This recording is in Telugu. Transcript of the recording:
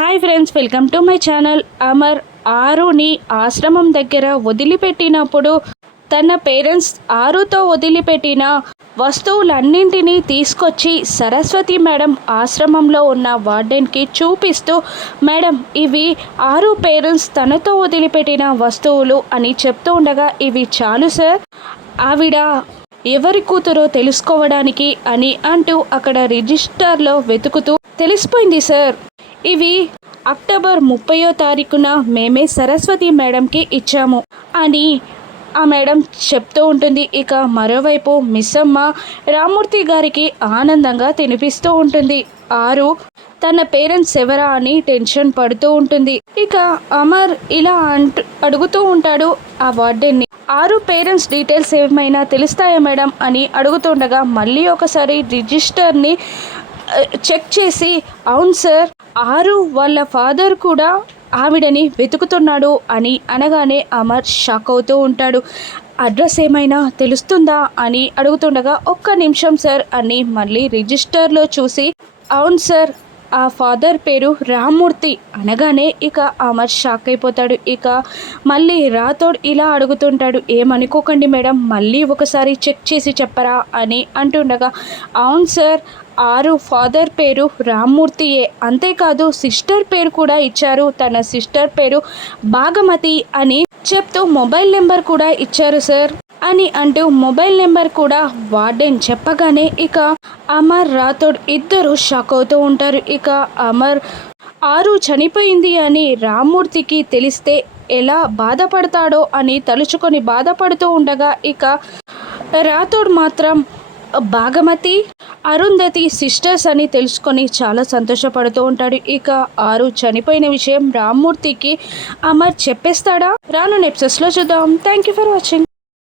Hi friends, welcome to my channel. Amar ఆరుని ఆశ్రమం దగ్గర వదిలిపెట్టినప్పుడు తన పేరెంట్స్ ఆరుతో వదిలిపెట్టిన వస్తువులన్నింటినీ తీసుకొచ్చి సరస్వతి మేడం ఆశ్రమంలో ఉన్న వార్డెన్కి చూపిస్తూ, మేడం ఇవి ఆరు పేరెంట్స్ తనతో వదిలిపెట్టిన వస్తువులు అని చెప్తూ ఉండగా, ఇవి చాలు సార్, ఆవిడ ఎవరి కూతురో తెలుసుకోవడానికి అని అంటూ అక్కడ రిజిస్టర్లో వెతుకుతూ, తెలిసిపోయింది సార్, ఇవి అక్టోబర్ 30వ తారీఖున మేమే సరస్వతి మేడంకి ఇచ్చాము అని ఆ మేడం చెప్తూ ఉంటుంది. ఇక మరోవైపు మిస్సమ్మ రామూర్తి గారికి ఆనందంగా తినిపిస్తూ ఉంటుంది. ఆరు తన పేరెంట్స్ ఎవరా అని టెన్షన్ పడుతూ ఉంటుంది. ఇక అమర్ ఇలా అడుగుతూ ఉంటాడు ఆ వార్డెన్ని, ఆరు పేరెంట్స్ డీటెయిల్స్ ఏమైనా తెలుస్తాయా మేడం అని అడుగుతుండగా, మళ్ళీ ఒకసారి రిజిస్టర్ని చెక్ చేసి, అవును సార్, ఆరు వాళ్ళ ఫాదర్ కూడా ఆవిడని వెతుకుతున్నాడు అని అనగానే అమర్ షాక్ అవుతూ ఉంటాడు. అడ్రస్ ఏమైనా తెలుస్తుందా అని అడుగుతుండగా, ఒక్క నిమిషం సార్ అని మళ్ళీ రిజిస్టర్లో చూసి, అవును సార్, ఆ ఫాదర్ పేరు రామ్మూర్తి అనగానే ఇక అమర్ షాక్ అయిపోతాడు. ఇక మళ్ళీ రాథోడ్ ఇలా అడుగుతుంటాడు, ఏమనుకోకండి మేడం, మళ్ళీ ఒకసారి చెక్ చేసి చెప్పరా అని అంటుండగా, అవును సార్, ఆరు ఫాదర్ పేరు రామ్మూర్తియే, అంతేకాదు సిస్టర్ పేరు కూడా ఇచ్చారు, తన సిస్టర్ పేరు భాగమతి అని చెప్తూ మొబైల్ నెంబర్ కూడా ఇచ్చారు సార్ అని అంటూ మొబైల్ నెంబర్ కూడా వార్డెన్ చెప్పగానే ఇక అమర్ రాథోడ్ ఇద్దరు షాక్ అవుతూ ఉంటారు. ఇక అమర్ ఆరు చనిపోయింది అని రామ్మూర్తికి తెలిస్తే ఎలా బాధపడతాడో అని తలుచుకొని బాధపడుతూ ఉండగా, ఇక రాథోడ్ మాత్రం భాగమతి అరుంధతి సిస్టర్స్ అని తెలుసుకొని చాలా సంతోషపడుతూ ఉంటాడు. ఇక ఆరు చనిపోయిన విషయం రామ్మూర్తికి అమర్ చెప్పేస్తాడా? రాను ఎపిసోడ్స్లో చూద్దాం. Thank you for watching.